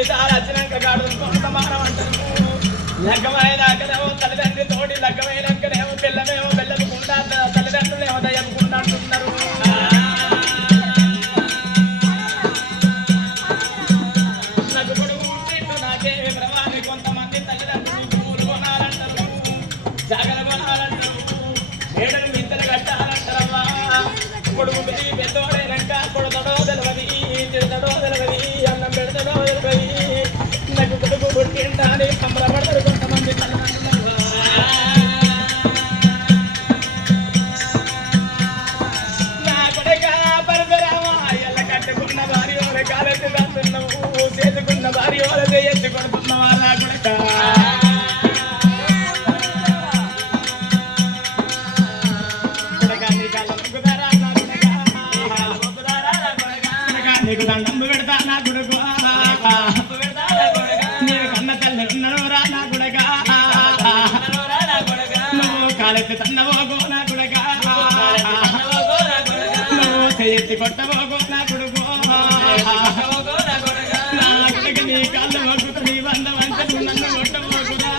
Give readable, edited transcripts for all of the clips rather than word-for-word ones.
బిడ్డలు వచ్చినాక గాడు సమానం అంటారు లగ్గమైనాకనేమో తల్లిదండ్రి తోటి లగ్గమైనాకనేమో పిల్లమేమో పిల్లలుకుండా తల్లిదండ్రులేమో దయ్యకుండా అంటున్నారు నాకు కొడుకు పుట్టిండు నాకే బ్రహ్మాన్ని కొంతమంది తల్లిదండ్రులు పూలు కొనాలంటారు జాగలు కొనాలంటారు ఏడను మింతలు కట్టాలంటారమ్మా కొడుకు పెద్దోడైనాక కొడుతాడో తెలియదు తిడతాడో తెలియదు అన్నం పెడతాడో తెలియదు నాకు కొడుకు పుట్టిండా అని సంబరపడతారు కొంతమంది తల్లిదండ్రులు నా కొడుక పరశురామా ఎల్ల కట్టుకున్న భార్య కాలెత్తి కడుతున్నావు చేసుకున్న భార్య ఎత్తి కొడుతున్నావా నా కొడుక నీకు దండం పెడతా నా కొడుకు నీకు కన్న తల్లి ఉన్నాను రా నా కొడుక నువ్వు కాలెత్తి తన్నవోగో నా కొడుక నువ్వు ఎత్తి కొట్టవోగో నా కొడుకు నా కొడుక నీ కాళ్ళు మొక్కుతూ నీ వంద వంచు నన్ను కొట్టవోగురా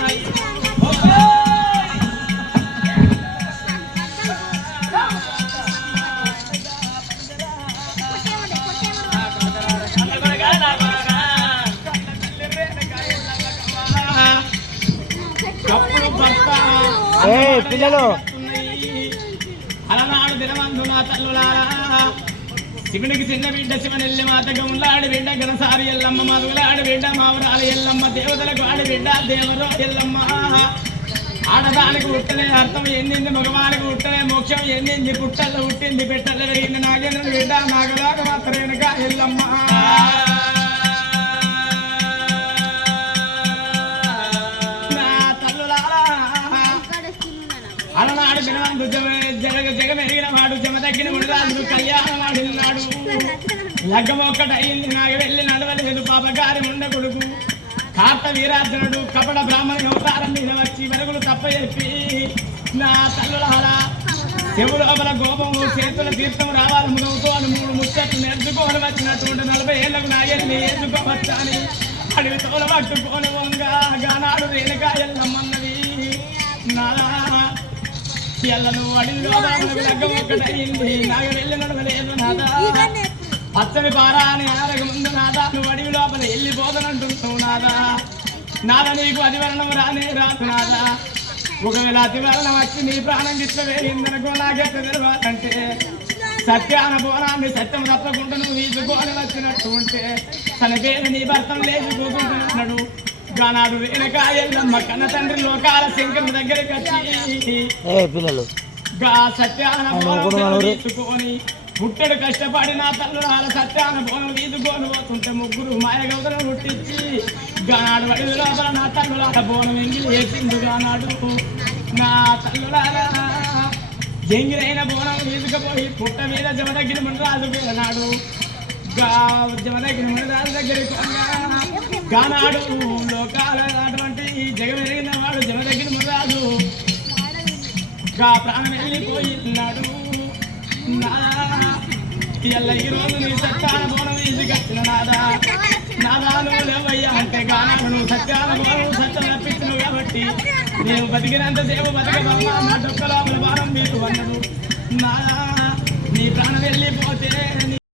పిల్లలు అలనాడు దినమందు నా తల్లులారా శివునికి చిన్న బిడ్డ శివనెల్లి మాతగా ఉల్లాడి బిడ్డ గనసారి ఎల్లమ్మ మధులాడి బిడ్డ మావరాలి ఎల్లమ్మ దేవతలకు ఆడి బిడ్డ దేవరో ఎల్లమ్మ ఆడదానికి ఉట్టలే అర్థం ఎందింది మగవానికి ఉట్టలే మోక్షం ఎందింది పుట్టల్లో ఉట్టింది పెట్టల్లో పెరిగింది నాగేంద్రుని బిడ్డ నాగలాగా మాత్రమేనక ఎల్లమ్మ అలనాడు దినమందు జగమెరిగిన వాడు జమ తగ్గిన ఉండరాజుడు కళ్యాణం ఆడినాడు లగ్గం ఒక్కటయింది నాకు వెళ్ళి నడవలేదు పాపగారి ఉండ కొడుకు కార్త వీరార్జునుడు కపట బ్రాహ్మణి అవతారం మీద వచ్చి వెలుగులు తప్ప చెప్పి నా తల్లులారా చెవు లోపల గోపము చేతుల తీర్థం రావాలి ముదవుకోవాలి 3 ముచ్చట్లు నేర్చుకోని వచ్చినటువంటి 40 ఏళ్లకు నాగేళ్ళని నేర్చుకోవచ్చా అని అడవి తోల పట్టుకోని వంగ గానాడు రేణుక ఎల్లమ్మన్నది నా ఎల్లను అడవిలో లగ్గం ఒక్కటయింది నాకు వెళ్ళి నడవలేదు నాదా పచ్చని పారా అని ఆరగ ముందు నాదా నువ్వు అడవి లోపల వెళ్ళిపోదనంటున్నావు నాదా నాదా నీకు అధివరణం రానే రాదు నాదా ఒకవేళ అతివరణం వచ్చి నీ ప్రాణం గిట్ల వేయిందనుకో నాకెట్ట తెలవాలంటే సత్యాన బోనాన్ని సత్యం తప్పకుండా నువ్వు ఈదుకోని వచ్చినట్టు ఉంటే తన పేరు నీ భర్తను లేచుకోకుంటున్నాడు గానాడు రేణకాయల్లమ్మ కన్న తండ్రి లోకాల శంకరుని దగ్గరికి వచ్చి పిల్లలు గా సత్యాన బోనం తీసుకొని పుట్టడు కష్టపడి నా తల్లులాల సత్యాన బోనం తీసుకొని పోతుంటే 3 మాయగౌదలను పుట్టించి గానాడు అడవి లోపల నా తల్లులాల బోనం ఎంగిలి వేసిండు గానాడు నా తల్లులాల ఎంగిలైన బోనం తీసుకుపోయి పుట్ట మీద జమదగిన మునరాజు పేరనాడు జమదగిన మునరాజు దగ్గరికి గానాడు లోకాల అటువంటి జగమెరిగిన వాడు జమదగిన మునరాజు గా ప్రాణం వెళ్ళిపోయినాడు ఎల్ల ఈరోజు నీ సత్యాన బోనం తీసుకొచ్చిన నాదా నువ్వు లేవయ్యా అంటే గానాడు నువ్వు సత్యాన బోనం సత్యం రప్పించినవు కాబట్టి నేను బతికినంతసేపు బతకబమ్మా నా డొక్కలో